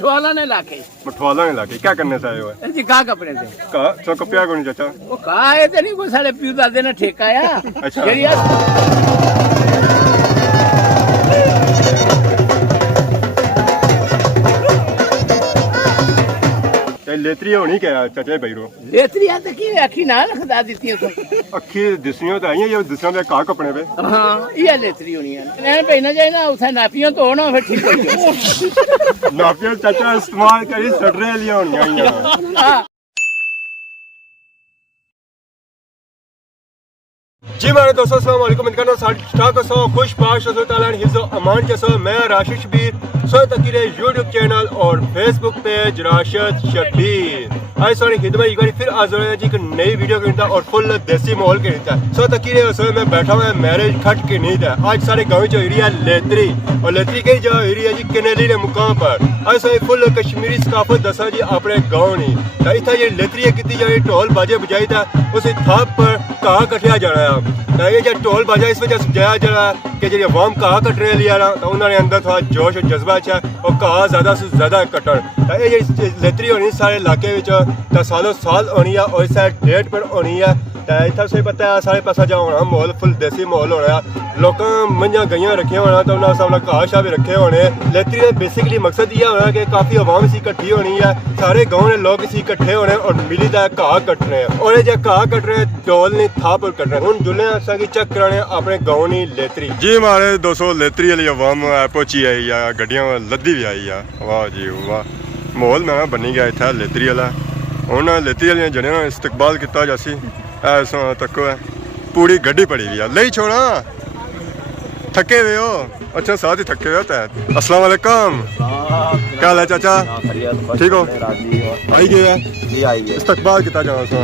मठवाला ने लाके क्या करने से आए हो? जी कहा कपड़े से कहा तो कपिया कौन चाचा? वो कहा है तो नहीं कोई साढ़े प्यू दादे ने ठेका आया। अच्छा लेतरी होनी क्या चाचा भाई रो? लेतरी है तो की अखी ना खदा दी थी अखी दिसनियों तो आई है ये दिसना पे कहा कपड़े पे? हाँ ये लेतरी होनी है मैं पहना जाए ना उसे नापियों तो होना फिर ठीक हो जाए। नापियों चाचा इस्तेमाल करी सटरे लिया होनी आई जी मेरे दोस्तों अस्सलाम वालेकुम इनका स्टार्ट को सो खुश पाश ताला हिफ्ज़ो अमान के सो मैं राशिद शबीर सो तकीरे यूट्यूब चैनल और फेसबुक पेज राशिद शबीर आज सो खिदमत एक बार फिर हाजिर है जी एक नई वीडियो के नीता और फुल देसी माहौल के नीता सो तकीरे सो मैं बैठा हुआ मैरिज खट के नीता आज सारे गाँव जो एरिया लेतरी और लेतरी के जो एरिया जी कनेली ने मुकाम पर आज सो फुल कश्मीरी सकाफत दसा जी अपने गाँव नहीं इतना जी लेतरी की जाए ढोल बाजे बजाई था उस थाप पर कहा कटिया जाना है ये जो ढोल बाजा इस वजह से जाया जा रहा कि जी अवाम कहा कट रहे लिया तो उन्होंने अंदर थोड़ा जोश और जज्बा अच्छा और कहा ज़्यादा से ज़्यादा कटन ये लेतरी होनी सारे इलाके में सालों साल होनी है और इस डेट पर होनी है इतना से पता है सारे पासा जो होना माहौल फुल देसी माहौल होना लोग मंझा गईयां रखे होना तो उन्होंने सब घाह शाह भी रखे होने लेतरी का बेसिकली मकसद यह होना कि काफ़ी अवाम इसी इकट्ठी होनी है सारे गाँव ने लोग इसी इकट्ठे होने और मिली का घाह कट रहे हैं और ये घाह कट रहे ढोल नहीं था पर कट रहे हूँ जुले असा चेक कराने अपने गाँव नहीं लेतरी जी हमारे 200 लेतरी वाली अवाम पहुंची आई है गड्डियां लद्दी भी आई है वाह जी वाह माहौल नवा बनी गया इतना लेतरी वाला हूँ लेतरी वाली जने इस्तकबाल किया जासी ऐसा तको है पूरी गड्डी पड़ी हुई है ले छोड़ा थके हुए हो अच्छा साथ ही थके हुए होता है अस्सलाम वालेकुम क्या हाल है चाचा ठीक हो आई गए इस्तकबाल किया जाना सो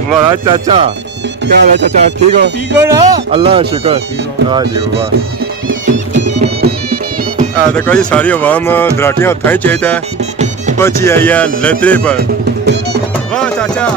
हमारा चाचा क्या हाल है चाचा ठीक हो ना अल्लाह शुक्र हाँ जी वाह देखो जी सारी अवाम दराटियाँ उत्था ही चाहिए पहुंची आई है लेतरी पर वाह चाचा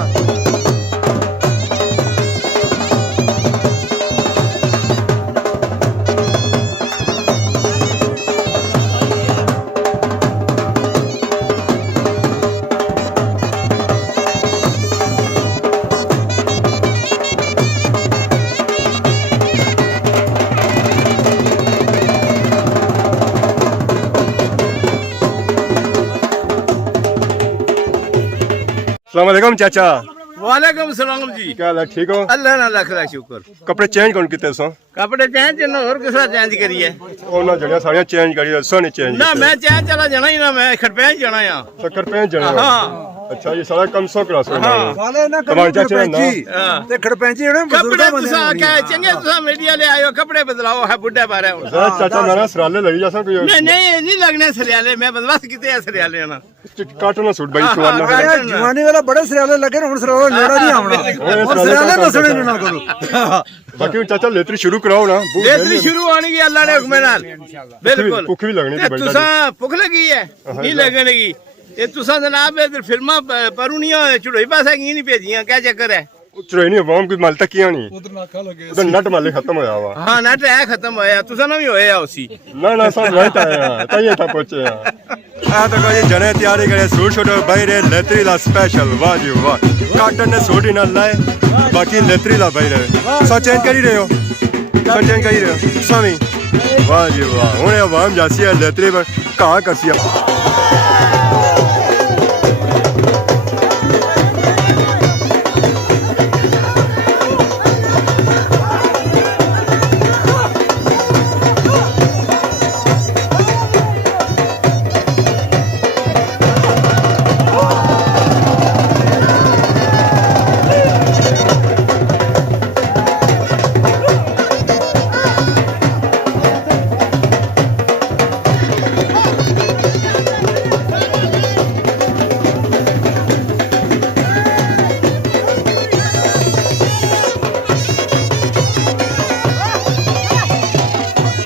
अस्सलामुअलैकुम चाचा वालेकुम सलाम जी क्या हाल है ठीक हो अल्लाह ना लख दा शुक्र कपड़े चेंज कौन किते सो कपड़े चेंज और किसा चेंज करिए ਉਹਨਾਂ ਜਿਹੜੀਆਂ ਸਾਰੀਆਂ ਚੇਂਜ ਕਰੀ ਦੱਸੋ ਨਹੀਂ ਚੇਂਜ ना मैं चेंज चला जाना ही ना मैं खड़पैन जाना या शक्कर पे जाना हाँ अच्छा ये सारा कम सो करा सो साले ना तुम्हारे चाचा ना ते खड़पैंची जेड़े कपड़े तुसा क्या चंगे तुसा मीडिया ले आयो कपड़े बदलाओ है बुड्ढे बारे जरा चाचा मेरा सराले लगी जैसा कोई नहीं लगने सरियाले मैं बदमाश किते है सरियाले ना काटना सूट भाई सुवाना जवानी वाला बड़े सरियाले लगे हुन सराला लेड़ा नहीं आवना और सरियाले नसने ना करो बाकी चाचा लेतरी शुरू कराओ ना लेतरी शुरू होनी है अल्लाह ने हुक्म नाल बिल्कुल भूख भी लगनी थी तुसा भूख लगी है नहीं लगनेगी ये तुसा जनाब इधर फिल्मां परुनियां चुड़ोई पासा की नहीं भेजियां क्या चक्कर है चुड़ोई नहीं अवाम की माल तक किया नहीं उधर नाका लगे उधर नट माले खत्म होया हुआ हां नट है खत्म होया तुसा ना भी होया उसी ना सब नहीं आया तय था पहुंचे आ तो जी जने तैयारी करे सूट शूट भाई रे लेतरी ला स्पेशल वाह जी वाह काटन ने सूट ही ना लाए बाकी लेतरी ला भाई रे सो चेंज करी रहे हो चेंज करी रहे हो स्वामी वाह जी वाह हुन अवाम जासी है लेतरी पर कहां करसी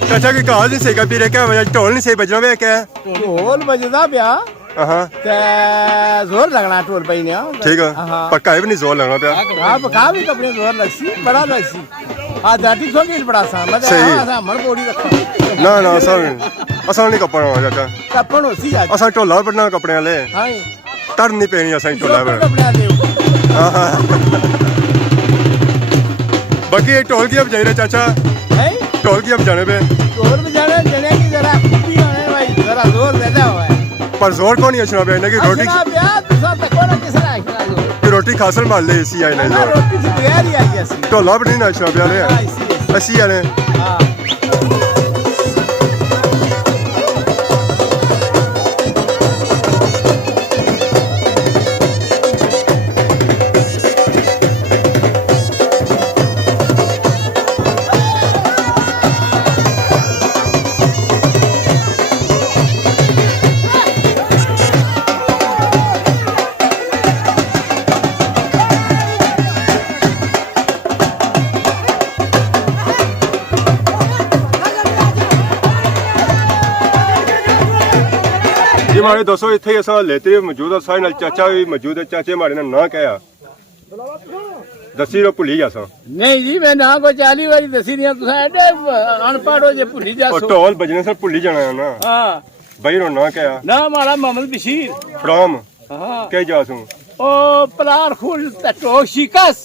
चाचा की कहा नहीं सही पी क्या वजह ढोल नहीं सही बजना पे क्या ढोल बजदा पिया ते जोर लगना ढोल भाई ने ठीक है पक्का है भी नहीं जोर लगना पिया हां पक्का भी कपड़े जोर लगसी बड़ा लगसी आ दादी तो भी बड़ा सा मतलब हां मन बोड़ी रखा ना सब ਅਸਾਂ ਨਹੀਂ ਕੱਪੜਾ ਚਾਚਾ ਕੱਪਣ ਹੋਸੀ ਆ ਅਸਾਂ ਢੋਲਾ ਬਣਨਾ ਕੱਪੜਿਆਂ ਲੈ ਹਾਂ ਤੜ ਨਹੀਂ ਪੈਣੀ ਅਸਾਂ ਢੋਲਾ ਬਣ ਕੱਪੜਾ ਲਿਓ ਬਾਕੀ ਢੋਲ ਕੀ ਵਜਾਈ ਰਹੇ ਚਾਚਾ ਹੈ ਢੋਲ ਕੀ ਵਜਾਣੇ ਪਏ ਹੋਰ ਬਜਾਣੇ ਜਣੇ ਕੀ ਜ਼ਰਾ ਖੁੱਪੀ ਹੋਣੇ ਭਾਈ ਜ਼ਰਾ ਜ਼ੋਰ ਦੇ ਦੇ ਹੋਇਆ पर जोर कौन नहीं अच्छना पे कि रोटी कि रोटी खासल मार ले इसी आए नहीं रोटी से बगैर ही आई ऐसी ढोला भी नहीं अच्छना पे ले अस्सी आने जी हमारे दोस्तों इतने ही असा लेतरी मौजूद है सारे नाल चाचा भी मौजूद है चाचे हमारे ना क्या दसी रो भुली जा नहीं जी मैं ना को 40 बारी दसी नहीं तुसा एडे अनपढ़ हो जे भुली जा और ढोल बजने से भुली जाना है ना हां भाई रो ना क्या ना हमारा मोहम्मद बशीर फ्रॉम हां के जासू ओ पलार खुल टो शिकस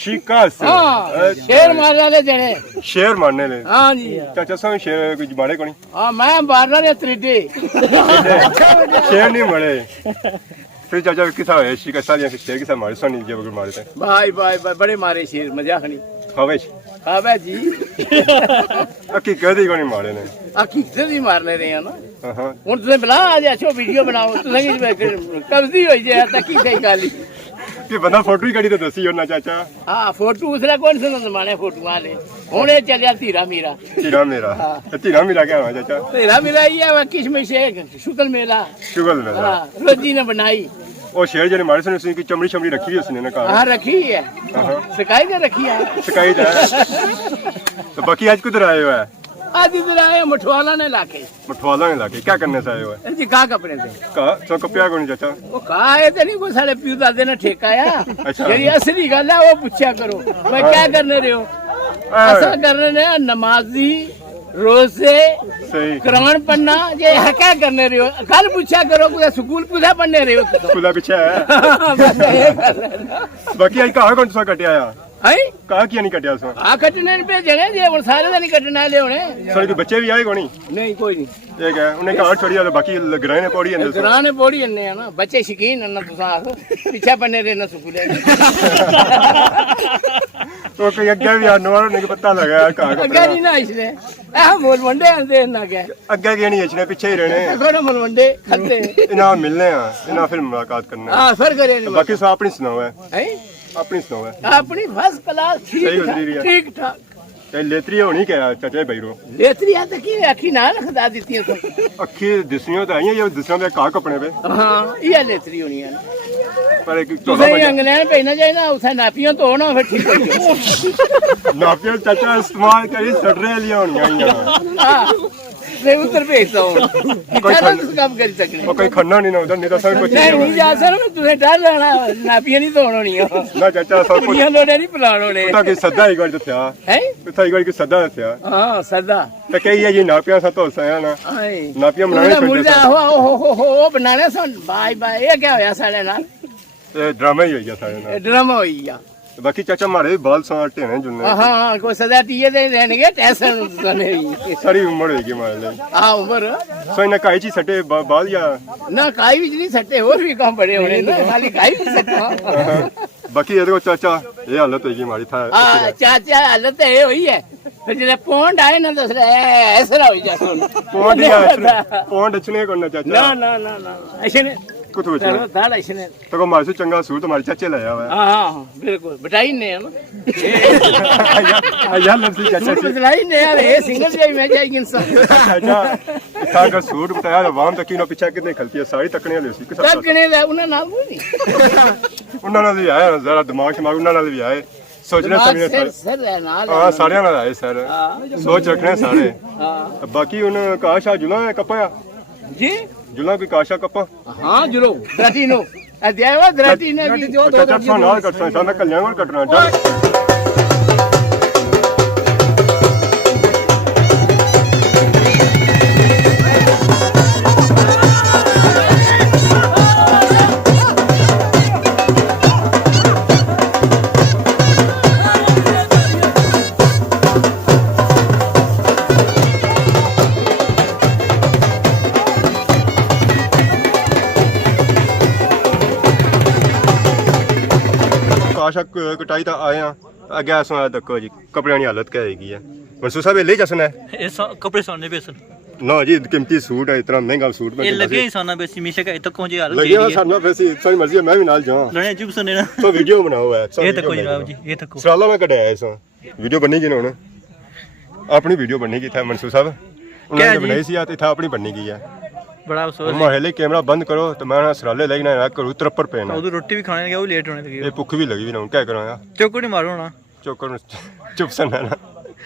शिकस हां शेर मारने वाले जने शेर मारने ले हां जी चाचा सा शेर कुछ मारे कोनी हां मैं मारना ने त्रिडे शेर नहीं मरे फिर चाचा किसा है शिकस सालियां शेर किसा मारे सोनी जे बगर मारे थे भाई भाई बड़े मारे शेर मजाक नहीं हवेश खावे जी अकी कदी कोनी मारे ने हकीकत ही मारने रहे हैं ना हां ਹੁਣ ਤੁਸੀਂ ਬਣਾ ਅੱਜ ਅੱਛੋ ਵੀਡੀਓ ਬਣਾਓ ਤੁਸੀਂ ਕਬਜ਼ੀ ਹੋਈ ਜੇ ਤਾਂ ਕੀ ਸਹੀ ਗੱਲ ਹੀ कि बंदा फोटो ही कड़ी तो दसी होना चाचा ਹਾਂ ਫੋਟੋ ਉਸਲੇ ਕੌਣ ਸੁਣ ਜ਼ਮਾਨੇ ਫੋਟੋਆਂ ਵਾਲੇ ਹੁਣ ਇਹ ਚੱਲਿਆ ਧੀਰਾ ਮੇਰਾ तीरा मेरा क्या हुआ चाचा ਧੀਰਾ ਮੇਰਾ ਇਹ ਹੈ ਕਿਸ਼ਮਿਸ਼ ਹੈ ਸ਼ੁਕਲ ਮੇਲਾ शुगल मेरा ਹਾਂ ਰੋਜੀ ਨੇ ਬਣਾਈ ਉਹ ਸ਼ੇਰ ਜਿਹੜੇ ਮਾਰੇ ਸਨ ਉਸਨੇ ਕੀ ਚਮੜੀ ਸ਼ਮੜੀ ਰੱਖੀ ਹੋਈ ਉਸਨੇ ਨਾ ਘਰ ਹਾਂ ਰੱਖੀ ਹੈ ਸਕਾਈ ਤੇ ਰੱਖੀ ਹੈ शिकायत है तो बाकी आज किधर आए हो है आज इधर आए मठवाला ने लाके मठवाला ने लाके क्या करने से आए हो है जी का कपड़े से का तो कपिया को नहीं चाचा वो काए ते नहीं कोई साले पियो दादे ने ठेका है अच्छा। जेडी असली गल है वो पूछया करो मैं क्या करने रहे हो ऐसा करने ने नमाजी रोजे सही कुरान पढ़ना ये है क्या करने रहे हो कल पूछा करो कोई स्कूल पूछा पढ़ने रहे हो तो खुला पीछे है बस ये कर लेना बाकी आज कहाँ कौन सा कटिया आया है कहाँ किया नहीं कटिया उसमें आ कटने ने भेजने जे हुन सारे दा नहीं कटना ले होने सारे के बच्चे भी आए कोनी नहीं कोई नहीं एक है उन्हें कहाँ छोड़ी तो बाकी ग्राह ने पौड़ी अंदर से कुरान पढ़ी जन्ने है ना बच्चे शकीन है ना तुसा आखो पीछे पढ़ने रहे ना स्कूल तो कहीं अग्गे भी आने वालों ने पता लगा कहाँ अग्गे नहीं ना इसने ए मोल मंडे आंदे ना क्या अग्गे के नहीं इसने पीछे ही रहने थोड़ा मोल मंडे खत्ते इन्हें मिलने हैं इन्हें फिर मुलाकात करने हां फिर करे हैं बाकी सब अपनी सुनाओ है हैं अपनी सुनाओ है अपनी फर्स्ट क्लास सही गुजरी रही है। ठीक ठाक ते लेतरी होनी क्या चाचा भाई रो लेतरी आ तो की आखी ना खदा देती है तो अखी दिसनियों तो आई ये दिसना पे कहाँ कपड़े पे हां ये लेतरी होनी है पर एक तुसे अंगलैन पहना जाए ना उसे नापियों तो ना फिर ठीक हो जाए नापिया चाचा इस्तेमाल करी सटरे लिया होनी हां मैं उधर भेजता हूं कोई काम कर सकते और कोई खन्ना नहीं ना उधर नहीं तो सब कुछ नहीं जा सर मैं तुझे डर लेना नापियां नहीं धोण होनी ना चाचा सब कुछ कुड़ियां लोड़े नहीं पलाण होने पता कि सदा एक बार थे हैं पता एक बार कि सदा थे हां सदा तो कई है जी नापिया सा तो सया ना हाय नापिया बनाने मुर्दा हो बनाने सन बाय बाय ये क्या होया साडे नाल ये ड्रामा ही हो गया सारे ना ड्रामा होइया बाकी चाचा हमारे भी बाल साटे हैं जुन्ने हां कोई सदा टीए दे रहने टेंशन नहीं सारी उम्र होगी हमारे लिए हां उम्र सो इन्हें काई चीज सटे बाल या ना काई भी नहीं सट्टे और भी काम बड़े होने ना खाली काई भी सट्टा बाकी ये देखो चाचा ये हालत होगी हमारी था हां चाचा हालत है हुई है फिर जब पौंड आए ना दूसरा ऐसा हो जा सुन पौंड अच्छने करना चाचा ना ना ना ना ऐसे ने कुछ बचना दाल ऐसे ने तो हमारे से चंगा सूट हमारे चाचे लाया हुआ है हां बिल्कुल बटाई ने है ना यार लफ्ज़ी चाचा सूट बदलाई ने यार ये सिंगल जाई मैं जाई इंसान चाचा था का सूट बताया आवाम तक की ना पीछे कितने खलती है सारी तकने वाली सी तकने दा उन्हें नाल कोई नहीं उन्हां नाल भी आया जरा दिमाग उन्हां नाल भी आए सोचने समझने सर है नाल हां सारे नाल आए सर सोच रखने सारे हां बाकी उन काशा जुला है कपाया जी जुला कोई काशा कपा हां जुलो द्राटीनो अध्याय द्राटीनो की जो दो चाचा नाल कटना सा मैं कल्याण कटना डर काशा कटाई तो आए हैं अगे असो देखो जी कपड़े की हालत क्या हैगी है मनसूर साहब ले जसन है कपड़े सोने पे ना जी कीमती सूट है इतना महंगा सूट ये लगे ही सोना बेसी मीशा का इतना कौन जी हालत लगे ना साना वैसे सारी मर्जी है मैं भी नाल जाऊं लड़ने चुप सुने ना तो वीडियो बनाओ है ये तक जनाब जी ये तक सराला में कटाया इसो वीडियो बननी की ना हुन अपनी वीडियो बननी की था मनसूर साहब उन्होंने बनाई सी इतना अपनी बननी की है बड़ा अफसोस महले कैमरा बंद करो तो मैं सराले लेना ना करूँ तरप्पर पेना उधर रोटी भी खाने लगा वो लेट होने लगी ये भुख भी लगी ना क्या करूँ यार चौकड़ नहीं मारो ना चौकर चुप सन है ना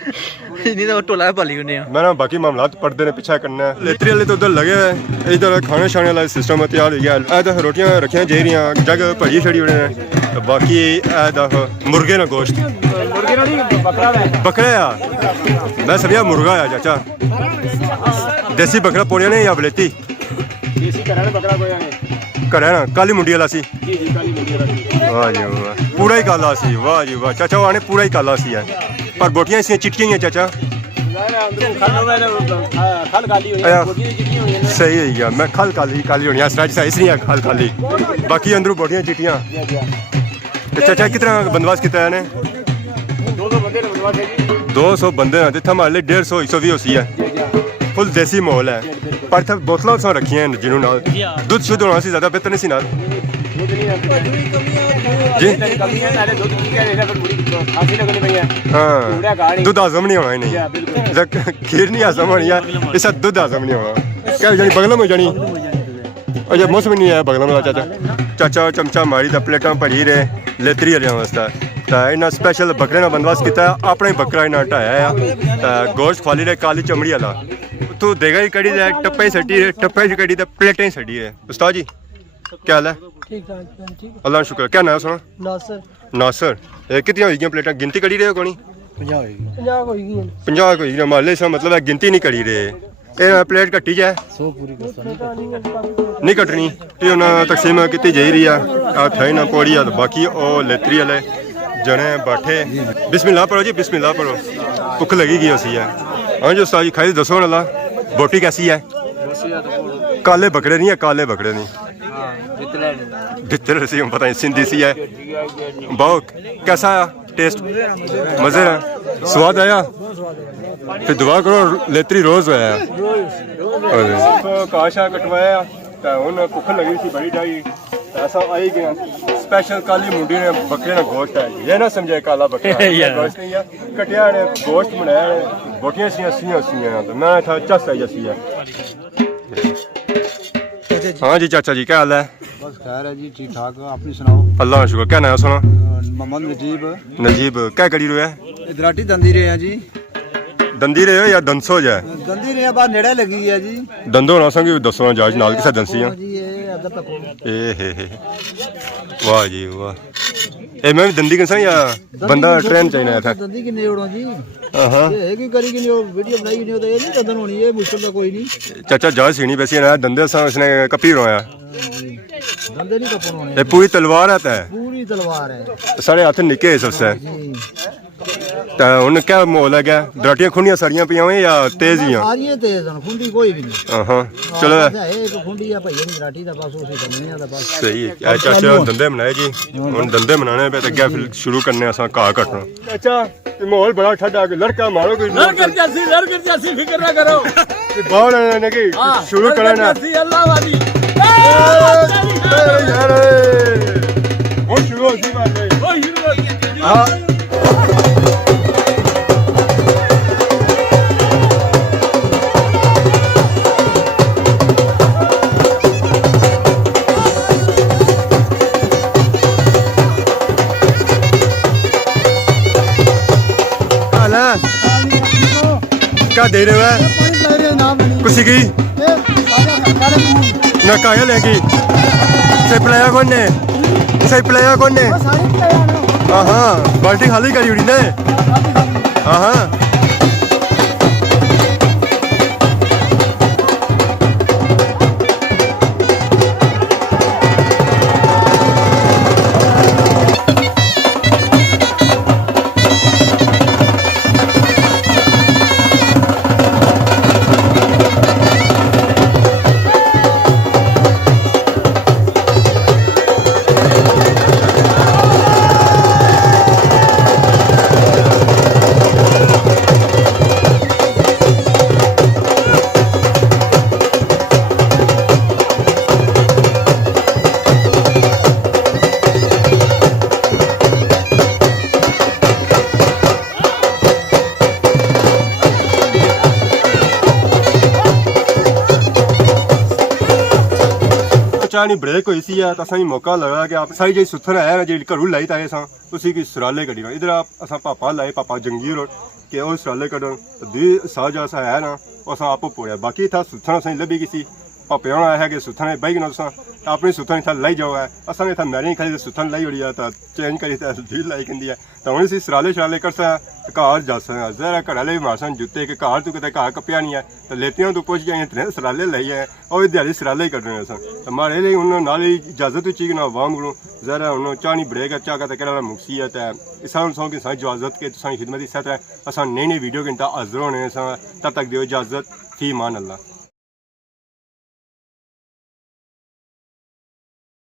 नहीं तो टोला पाली होने मैं ना बाकी मामला पर्दे ने पीछा करना है लेतरी वाले तो उधर लगे हुए इधर खाने शाने वाला सिस्टम तैयार हो गया है रोटियां रखियां जा रही जग भजी छड़ी उड़े तो बाकी मुर्गे ना गोश्त बकरा आ मैं समझा मुर्गा आ चाचा देसी बकरा पोड़िया ने या बलेती घर है ना काली मुंडी वाला सी वाह जी वाह पूरा ही काला सी वाह जी वाह चाचा आने पूरा ही काला सी है पर बोटियां इसी चिट्टियां ही चाचा सही है यार मैं खल काली काली होनी इसलिए खल काली बाकी अंदरों बोटियां चिट्टियां चाचा कितना बंदोबस्त किया है 200 बंदे ना जितना मान ले 150 120 होती है फुल देसी माहौल है पर इतना बोतलों सौ रखी हैं जिन्होंने दूध शुद्ध होना ज़्यादा बेहतर नहीं सी नाल जी हाँ दूध हजम नहीं होना नहीं खीर नहीं हजम होनी है इसका दूध हजम नहीं होना क्या जानी बगलम हो जानी अच्छा मौसम नहीं है बगलम वाला चाचा चाचा चमचा मारी तो प्लेटा भरी रहे लेतरी वाले वास्ते तो इन्हें स्पैशल बकरे का बंदोबस्त किया अपना ही बकरा इन्हें ढाया गोश्त खाली रहे काली चमड़ी वाला तू देगा ही कड़ी दे टप्पे सटी रहे टप्पे कड़ी तो प्लेटें सटी रहे उस्ताद जी क्या हाल है अल्लाह शुक्र क्या नाम सुना नासर कितनी होगी प्लेटा गिनती करी रहे हो कोनी 50 होगी मान ले मतलब है गिनती नहीं करी रहे प्लेट कट्टी जाए नहीं कटनी तकसीम की जा रही है थे ना पौड़ी है बाकी लेतरी वाले जने बैठे बिस्मिल्लाह पढ़ो जी बिस्मिल्लाह पढ़ो भुख लगी गई उसी है हाँ जी उस्ताद जी खाई दसो वाला बोटी कैसी है काले बकरे नहीं है काले बकरे नहीं भितर सी पता नहीं सिंधी सी है बहुत कैसा आया टेस्ट मजे है स्वाद आया फिर दुआ करो लेतरी रोज आया काशा कटवाया भुख लगी थी बड़ी ढाई ऐसा आई गया स्पेशल काली मुंडी ने बकरे ने गोश्त है ये ना समझे काला बकरा गोश्त नहीं है कटिया ने गोश्त बनाया बोटियां सियां तो मैं था चस है जैसी है हाँ जी चाचा जी क्या हाल है बस खैर है जी ठीक ठाक अपनी सुनाओ अल्लाह का शुक्र क्या नाम सुना मोहम्मद नजीब क्या करी रहे हैं दराटी दंदी रहे हैं जी दंदी रहे हो या दंसो जाए दंदी रहे बाहर नेड़े लगी है जी दंदो ना संगी दसो जाज नाल किसे दंसी है जी ये अदर तक वाह जी वाह ए मैं भी दंदी कंसा या बंदा ट्रेन चाहिए था दंदी किन्ने उड़ो जी हां ये की करी कि वीडियो बनाई नहीं होता ये नहीं दंदन होनी है मुश्किल तो कोई नहीं चाचा जाज सीनी वैसे ना दंदे सा उसने कपी रोया दंदे नहीं कपन होने ये पूरी तलवार है पूरी तलवार है सारे हाथ निके सबसे तो उन क्या माहौल है क्या दराटियां खुंडियां सारियां पियां हुई या तेज ही सारियां तेज हैं खुंडी कोई भी नहीं हां चलो एक खुंडी है भैया दी दराटी दा बस उसी करनी है बस सही है चाचा धंधे बनाए जी हुन धंधे बनाने पे तो क्या फिर शुरू करने असा घा कटना चाचा माहौल बड़ा ठंडा लड़का मारो कोई लड़कर जैसी फिक्र ना करो बाहर आने की शुरू करना अल्लाह वाली यार वो शुरू होती बात है ओ शुरू हां क्या दे रहे हो कुछ की ना काया लेगी सप्लाया कौन ने हाँ बाल्टी खाली करी उड़ी ने हाँ चाह नहीं ब्रेक हुई सी है तो असा मौका लगा कि आप सारी जी सुथन है ना जी घरों लाई ताए सा उसी की सराले कड़ी इधर आप असा पापा लाए पापा जंगीर और कि वो सराले कड़न दी साज ऐसा है ना असा आप पोया बाकी था सुथन असें लभी किसी पापे होना है कि सुथन बही गना तुसा अपनी सुथन इतना लाई जाओ है असा ने मैरी खाली सुथन लाई उड़ी है तो चेंज करी दी लाई कहती है तो हूँ सराले शराले कर सा घर जा सकते जरा घर वाले भी मार जुत्ते कि घर तू कितने घर कप्या नहीं है तो लेतियां तू पुछ गए इतने सराले लाई है और दिहाड़ी सराले ही कटने अस तो मारे लिए उन्होंने नाल ही इजाजत भी चाहिए ना आवाम को जरा उन्होंने चाह नहीं ब्रेक चाह का कहने वाला मुक्सी है तो इसा सौ कि इजाजत के खिदमत इस तरह असा नई नई वीडियो घंटा हाजिर होने तब तक दियो इजाजत फी मान अल्लाह।